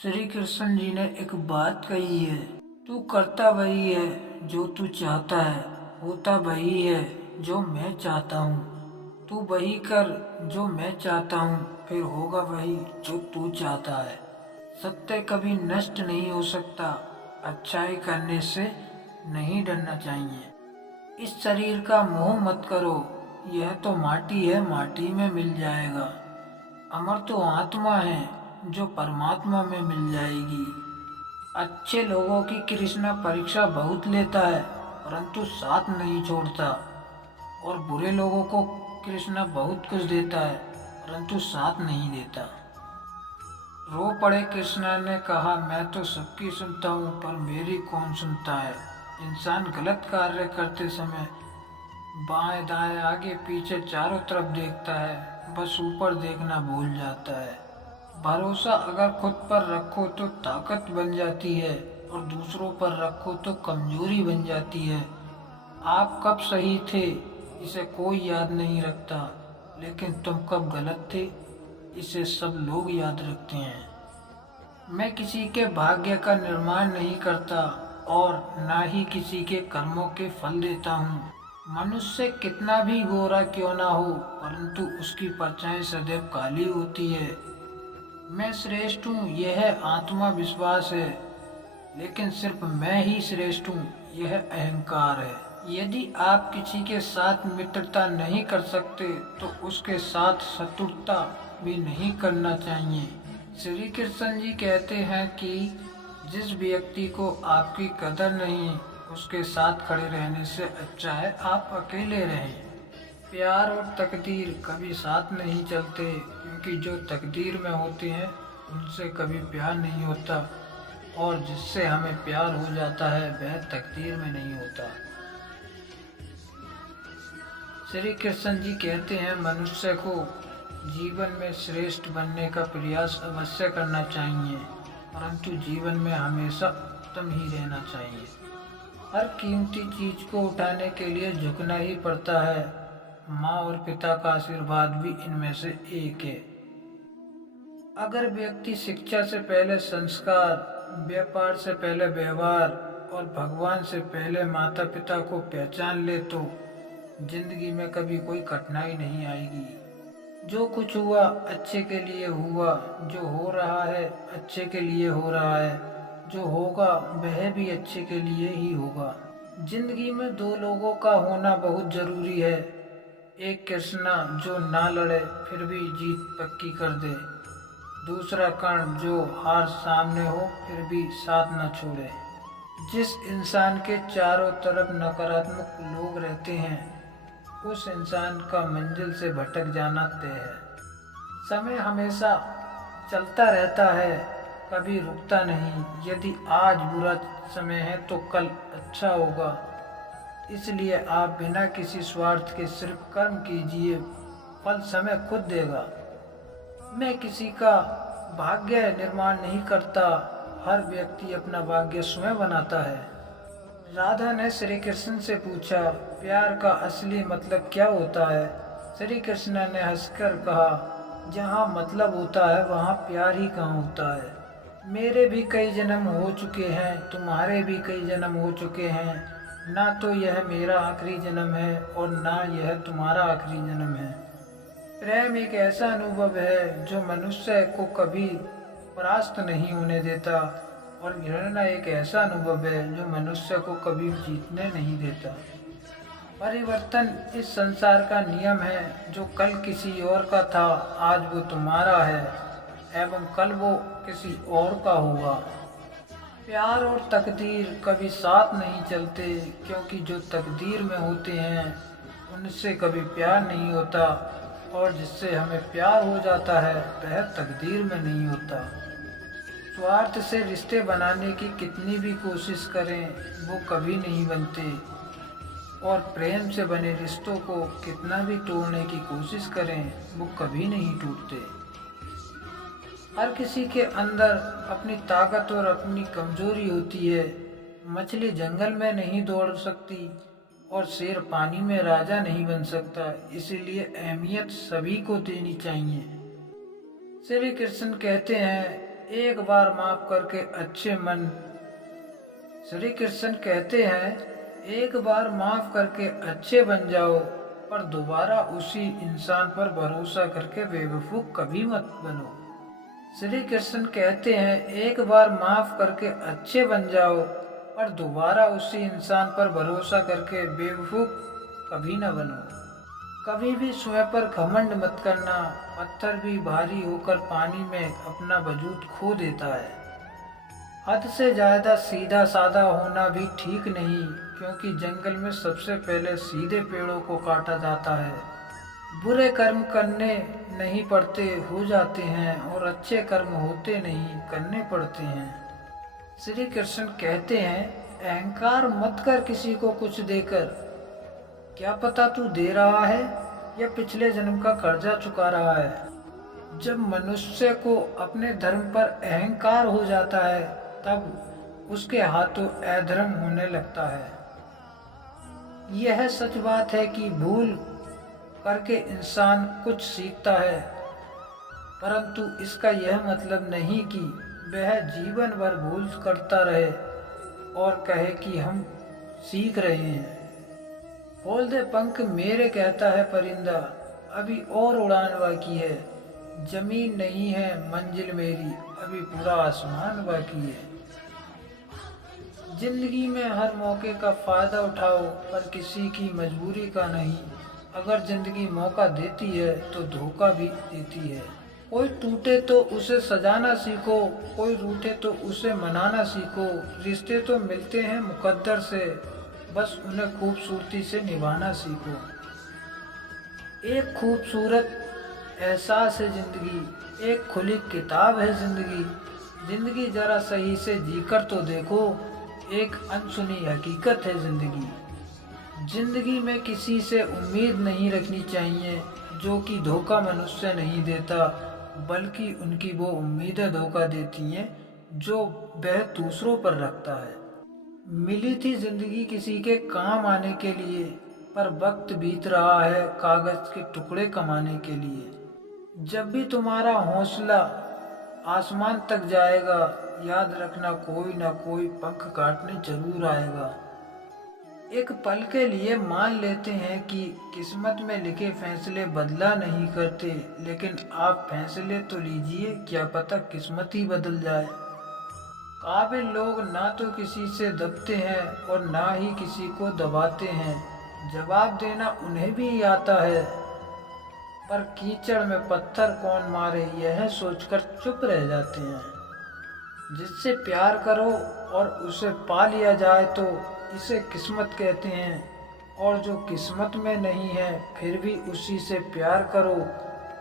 श्री कृष्ण जी ने एक बात कही है, तू करता वही है जो तू चाहता है, होता वही है जो मैं चाहता हूँ। तू वही कर जो मैं चाहता हूँ, फिर होगा वही जो तू चाहता है। सत्य कभी नष्ट नहीं हो सकता, अच्छाई करने से नहीं डरना चाहिए। इस शरीर का मोह मत करो, यह तो माटी है, माटी में मिल जाएगा। अमर तो आत्मा है जो परमात्मा में मिल जाएगी। अच्छे लोगों की कृष्णा परीक्षा बहुत लेता है, परंतु साथ नहीं छोड़ता। और बुरे लोगों को कृष्णा बहुत कुछ देता है, परंतु साथ नहीं देता। रो पड़े कृष्णा ने कहा, मैं तो सबकी सुनता हूँ, पर मेरी कौन सुनता है। इंसान गलत कार्य करते समय बाएं दाएं आगे पीछे चारों तरफ देखता है, बस ऊपर देखना भूल जाता है। भरोसा अगर खुद पर रखो तो ताकत बन जाती है, और दूसरों पर रखो तो कमजोरी बन जाती है। आप कब सही थे इसे कोई याद नहीं रखता, लेकिन तुम कब गलत थे इसे सब लोग याद रखते हैं। मैं किसी के भाग्य का निर्माण नहीं करता, और ना ही किसी के कर्मों के फल देता हूँ। मनुष्य कितना भी गोरा क्यों ना हो, परंतु उसकी परछाई सदैव काली होती है। मैं श्रेष्ठ हूँ यह आत्मा विश्वास है, लेकिन सिर्फ मैं ही श्रेष्ठ हूँ यह अहंकार है। यदि आप किसी के साथ मित्रता नहीं कर सकते तो उसके साथ शत्रुता भी नहीं करना चाहिए। श्री कृष्ण जी कहते हैं कि जिस व्यक्ति को आपकी कदर नहीं, उसके साथ खड़े रहने से अच्छा है आप अकेले रहें। प्यार और तकदीर कभी साथ नहीं चलते, क्योंकि जो तकदीर में होते हैं उनसे कभी प्यार नहीं होता, और जिससे हमें प्यार हो जाता है वह तकदीर में नहीं होता। श्री कृष्ण जी कहते हैं, मनुष्य को जीवन में श्रेष्ठ बनने का प्रयास अवश्य करना चाहिए, परंतु जीवन में हमेशा उत्तम ही रहना चाहिए। हर कीमती चीज को उठाने के लिए झुकना ही पड़ता है। माँ और पिता का आशीर्वाद भी इनमें से एक है। अगर व्यक्ति शिक्षा से पहले संस्कार, व्यापार से पहले व्यवहार और भगवान से पहले माता पिता को पहचान ले तो जिंदगी में कभी कोई कठिनाई नहीं आएगी। जो कुछ हुआ अच्छे के लिए हुआ, जो हो रहा है अच्छे के लिए हो रहा है, जो होगा वह भी अच्छे के लिए ही होगा। जिंदगी में दो लोगों का होना बहुत जरूरी है। एक कृष्णा जो ना लड़े फिर भी जीत पक्की कर दे, दूसरा कर्ण जो हार सामने हो फिर भी साथ न छोड़े। जिस इंसान के चारों तरफ नकारात्मक लोग रहते हैं, उस इंसान का मंजिल से भटक जाना तय है। समय हमेशा चलता रहता है, कभी रुकता नहीं। यदि आज बुरा समय है तो कल अच्छा होगा। इसलिए आप बिना किसी स्वार्थ के सिर्फ कर्म कीजिए, फल समय खुद देगा। मैं किसी का भाग्य निर्माण नहीं करता, हर व्यक्ति अपना भाग्य स्वयं बनाता है। राधा ने श्री कृष्ण से पूछा, प्यार का असली मतलब क्या होता है। श्री कृष्ण ने हंसकर कहा, जहाँ मतलब होता है वहाँ प्यार ही कहाँ होता है। मेरे भी कई जन्म हो चुके हैं, तुम्हारे भी कई जन्म हो चुके हैं। ना तो यह मेरा आखिरी जन्म है और ना यह तुम्हारा आखिरी जन्म है। प्रेम एक ऐसा अनुभव है जो मनुष्य को कभी परास्त नहीं होने देता, और घृणा एक ऐसा अनुभव है जो मनुष्य को कभी जीतने नहीं देता। परिवर्तन इस संसार का नियम है। जो कल किसी और का था आज वो तुम्हारा है, एवं कल वो किसी और का होगा। प्यार और तकदीर कभी साथ नहीं चलते, क्योंकि जो तकदीर में होते हैं उनसे कभी प्यार नहीं होता, और जिससे हमें प्यार हो जाता है वह तकदीर में नहीं होता। स्वार्थ से रिश्ते बनाने की कितनी भी कोशिश करें वो कभी नहीं बनते, और प्रेम से बने रिश्तों को कितना भी तोड़ने की कोशिश करें वो कभी नहीं टूटते। हर किसी के अंदर अपनी ताकत और अपनी कमजोरी होती है। मछली जंगल में नहीं दौड़ सकती और शेर पानी में राजा नहीं बन सकता, इसीलिए अहमियत सभी को देनी चाहिए। श्री कृष्ण कहते हैं, एक बार माफ करके अच्छे मन श्री कृष्ण कहते हैं, एक बार माफ करके अच्छे बन जाओ, पर दोबारा उसी इंसान पर भरोसा करके बेवकूफ कभी मत बनो। श्री कृष्ण कहते हैं, एक बार माफ करके अच्छे बन जाओ, पर दोबारा उसी इंसान पर भरोसा करके बेवकूफ कभी न बनो। कभी भी स्वयं पर घमंड मत करना, पत्थर भी भारी होकर पानी में अपना वजूद खो देता है। हद से ज्यादा सीधा साधा होना भी ठीक नहीं, क्योंकि जंगल में सबसे पहले सीधे पेड़ों को काटा जाता है। बुरे कर्म करने नहीं पड़ते, हो जाते हैं, और अच्छे कर्म होते नहीं, करने पड़ते हैं। श्री कृष्ण कहते हैं, अहंकार मत कर किसी को कुछ देकर, क्या पता तू दे रहा है या पिछले जन्म का कर्जा चुका रहा है। जब मनुष्य को अपने धर्म पर अहंकार हो जाता है, तब उसके हाथों अधर्म होने लगता है। यह सच बात है कि भूल करके इंसान कुछ सीखता है, परंतु इसका यह मतलब नहीं कि वह जीवन भर भूल करता रहे और कहे कि हम सीख रहे हैं। खोल दे पंख मेरे, कहता है परिंदा, अभी और उड़ान बाकी है। जमीन नहीं है मंजिल मेरी, अभी पूरा आसमान बाकी है। जिंदगी में हर मौके का फायदा उठाओ, पर किसी की मजबूरी का नहीं। अगर जिंदगी मौका देती है तो धोखा भी देती है। कोई टूटे तो उसे सजाना सीखो, कोई रूठे तो उसे मनाना सीखो। रिश्ते तो मिलते हैं मुकद्दर से, बस उन्हें खूबसूरती से निभाना सीखो। एक खूबसूरत एहसास है जिंदगी, एक खुली किताब है जिंदगी। जिंदगी जरा सही से जीकर तो देखो, एक अनसुनी हकीकत है जिंदगी। जिंदगी में किसी से उम्मीद नहीं रखनी चाहिए, जो कि धोखा मनुष्य नहीं देता, बल्कि उनकी वो उम्मीदें धोखा देती हैं जो वह दूसरों पर रखता है। मिली थी जिंदगी किसी के काम आने के लिए, पर वक्त बीत रहा है कागज के टुकड़े कमाने के लिए। जब भी तुम्हारा हौसला आसमान तक जाएगा, याद रखना कोई ना कोई पंख काटने जरूर आएगा। एक पल के लिए मान लेते हैं कि किस्मत में लिखे फैसले बदला नहीं करते, लेकिन आप फैसले तो लीजिए, क्या पता किस्मत ही बदल जाए। काबिल लोग ना तो किसी से दबते हैं और ना ही किसी को दबाते हैं। जवाब देना उन्हें भी आता है, पर कीचड़ में पत्थर कौन मारे यह सोचकर चुप रह जाते हैं। जिससे प्यार करो और उसे पा लिया जाए तो इसे किस्मत कहते हैं, और जो किस्मत में नहीं है फिर भी उसी से प्यार करो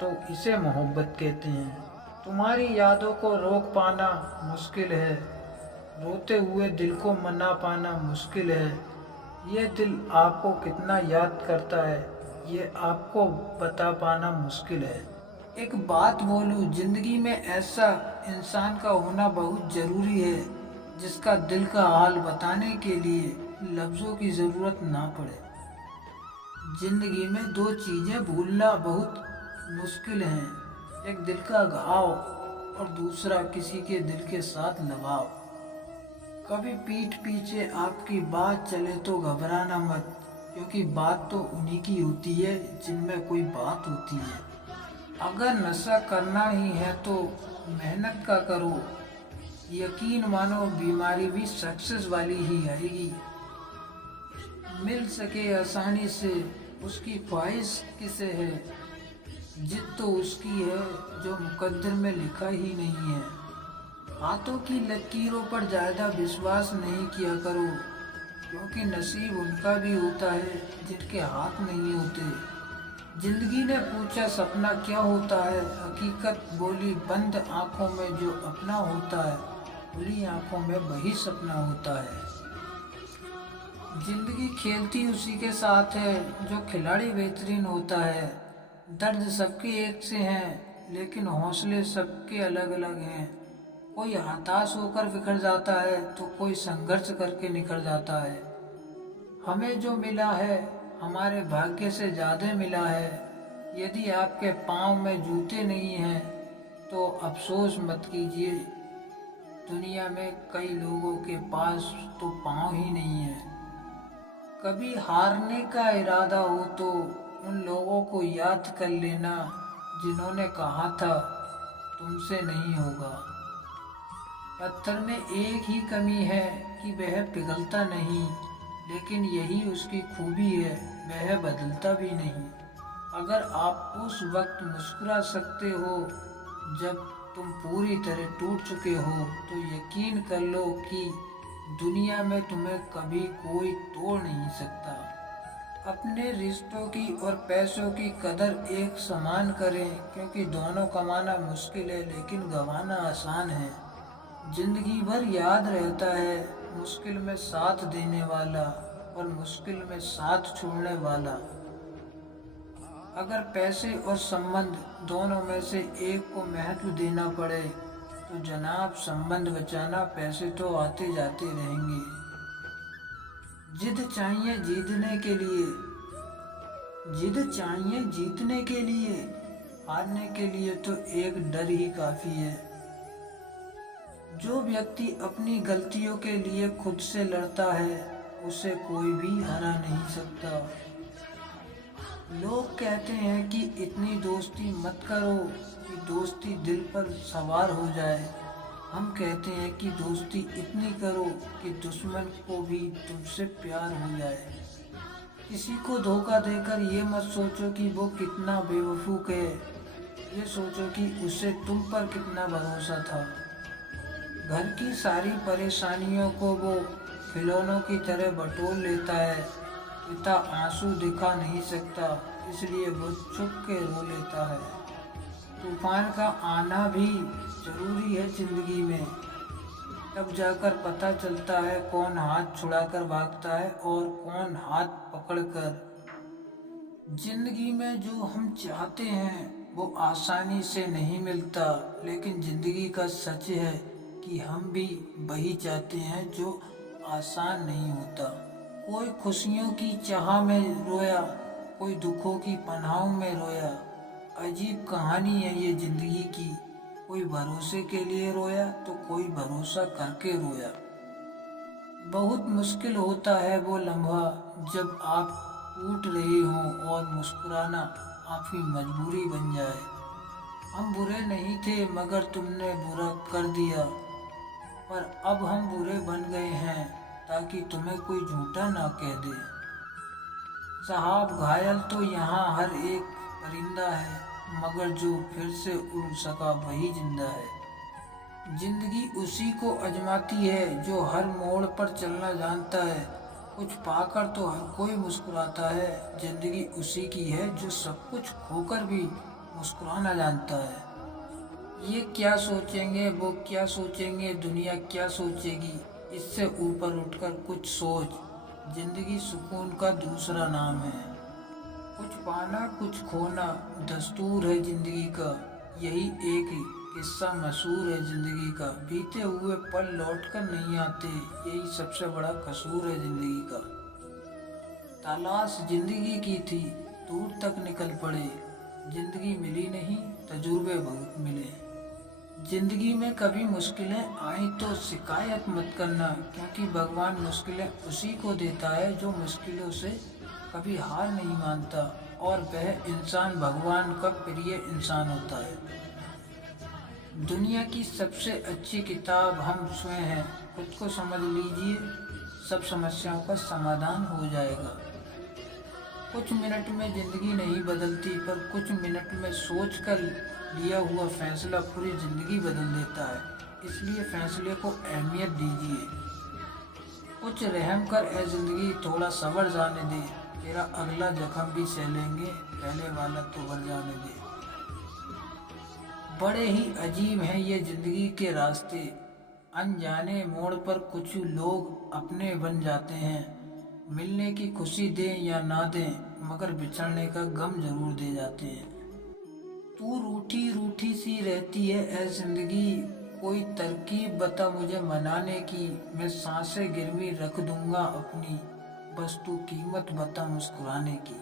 तो इसे मोहब्बत कहते हैं। तुम्हारी यादों को रोक पाना मुश्किल है, रोते हुए दिल को मना पाना मुश्किल है। ये दिल आपको कितना याद करता है, ये आपको बता पाना मुश्किल है। एक बात बोलूं, जिंदगी में ऐसा इंसान का होना बहुत जरूरी है जिसका दिल का हाल बताने के लिए लफ्जों की जरूरत ना पड़े। जिंदगी में दो चीजें भूलना बहुत मुश्किल है, एक दिल का घाव और दूसरा किसी के दिल के साथ लगाव। कभी पीठ पीछे आपकी बात चले तो घबराना मत, क्योंकि बात तो उन्हीं की होती है जिनमें कोई बात होती है। अगर नशा करना ही है तो मेहनत का करो, यकीन मानो बीमारी भी सक्सेस वाली ही आएगी। मिल सके आसानी से उसकी ख्वाहिश किसे है, जिद तो उसकी है जो मुकद्दर में लिखा ही नहीं है। हाथों की लकीरों पर ज़्यादा विश्वास नहीं किया करो, क्योंकि नसीब उनका भी होता है जिनके हाथ नहीं होते। जिंदगी ने पूछा सपना क्या होता है, हकीकत बोली बंद आंखों में जो अपना होता है, खुली आंखों में वही सपना होता है। जिंदगी खेलती उसी के साथ है जो खिलाड़ी बेहतरीन होता है। दर्द सबके एक से हैं, लेकिन हौसले सबके अलग अलग हैं। कोई हताश होकर बिखर जाता है तो कोई संघर्ष करके निखर जाता है। हमें जो मिला है हमारे भाग्य से ज़्यादा मिला है। यदि आपके पाँव में जूते नहीं हैं तो अफसोस मत कीजिए, दुनिया में कई लोगों के पास तो पाँव ही नहीं है। कभी हारने का इरादा हो तो उन लोगों को याद कर लेना जिन्होंने कहा था तुमसे नहीं होगा। पत्थर में एक ही कमी है कि वह पिघलता नहीं, लेकिन यही उसकी खूबी है, वह बदलता भी नहीं। अगर आप उस वक्त मुस्कुरा सकते हो जब तुम पूरी तरह टूट चुके हो, तो यकीन कर लो कि दुनिया में तुम्हें कभी कोई तोड़ नहीं सकता। अपने रिश्तों की और पैसों की कदर एक समान करें, क्योंकि दोनों कमाना मुश्किल है लेकिन गंवाना आसान है। जिंदगी भर याद रहता है मुश्किल में साथ देने वाला और मुश्किल में साथ छोड़ने वाला। अगर पैसे और संबंध दोनों में से एक को महत्व देना पड़े तो जनाब संबंध बचाना, पैसे तो आते जाते रहेंगे। जिद चाहिए जीतने के लिए, जिद चाहिए जीतने के लिए, हारने के लिए तो एक डर ही काफी है। जो व्यक्ति अपनी गलतियों के लिए खुद से लड़ता है उसे कोई भी हरा नहीं सकता। लोग कहते हैं कि इतनी दोस्ती मत करो कि दोस्ती दिल पर सवार हो जाए। हम कहते हैं कि दोस्ती इतनी करो कि दुश्मन को भी तुमसे प्यार हो जाए। किसी को धोखा देकर ये मत सोचो कि वो कितना बेवकूफ़ है, ये सोचो कि उसे तुम पर कितना भरोसा था। घर की सारी परेशानियों को वो खिलौनों की तरह बटोर लेता है। पिता आंसू दिखा नहीं सकता, इसलिए वो छुप के रो लेता है। तूफान का आना भी जरूरी है जिंदगी में, तब जाकर पता चलता है कौन हाथ छुड़ाकर भागता है और कौन हाथ पकड़कर। जिंदगी में जो हम चाहते हैं वो आसानी से नहीं मिलता, लेकिन जिंदगी का सच है कि हम भी वही चाहते हैं जो आसान नहीं होता। कोई खुशियों की चाह में रोया, कोई दुखों की पनाहों में रोया। अजीब कहानी है ये जिंदगी की, कोई भरोसे के लिए रोया तो कोई भरोसा करके रोया। बहुत मुश्किल होता है वो लम्हा जब आप टूट रहे हों और मुस्कुराना आपकी मजबूरी बन जाए। हम बुरे नहीं थे मगर तुमने बुरा कर दिया, पर अब हम बुरे बन गए हैं ताकि तुम्हें कोई झूठा ना कह दे। साहब घायल तो यहाँ हर एक परिंदा है, मगर जो फिर से उड़ सका वही जिंदा है। जिंदगी उसी को आजमाती है जो हर मोड़ पर चलना जानता है। कुछ पाकर तो हर कोई मुस्कुराता है। जिंदगी उसी की है जो सब कुछ खोकर भी मुस्कुराना जानता है। ये क्या सोचेंगे, वो क्या सोचेंगे, दुनिया क्या सोचेगी, इससे ऊपर उठकर कुछ सोच। जिंदगी सुकून का दूसरा नाम है। कुछ पाना कुछ खोना दस्तूर है जिंदगी का, यही एक किस्सा मशहूर है जिंदगी का। बीते हुए पल लौट कर नहीं आते, यही सबसे बड़ा कसूर है जिंदगी का। तलाश जिंदगी की थी, दूर तक निकल पड़े, जिंदगी मिली नहीं, तजुर्बे बहुत मिले। जिंदगी में कभी मुश्किलें आई तो शिकायत मत करना, क्योंकि भगवान मुश्किलें उसी को देता है जो मुश्किलों से कभी हार नहीं मानता, और वह इंसान भगवान का प्रिय इंसान होता है। दुनिया की सबसे अच्छी किताब हम स्वयं हैं। खुद को समझ लीजिए, सब समस्याओं का समाधान हो जाएगा। कुछ मिनट में जिंदगी नहीं बदलती, पर कुछ मिनट में सोचकर लिया हुआ फैसला पूरी जिंदगी बदल देता है। इसलिए फैसले को अहमियत दीजिए। कुछ रहम कर ए जिंदगी, थोड़ा सब्र जाने दे, तेरा अगला जख्म भी सह लेंगे, पहले वाला तो बढ़ जाने दे। बड़े ही अजीब हैं ये जिंदगी के रास्ते, अनजाने मोड़ पर कुछ लोग अपने बन जाते हैं। मिलने की खुशी दें या ना दें, मगर बिछड़ने का गम जरूर दे जाते हैं। तू रूठी रूठी सी रहती है ए जिंदगी, कोई तरकीब बता मुझे मनाने की, मैं सांसें गिरवी रख दूंगा अपनी, बस तू कीमत बता मुस्कुराने की।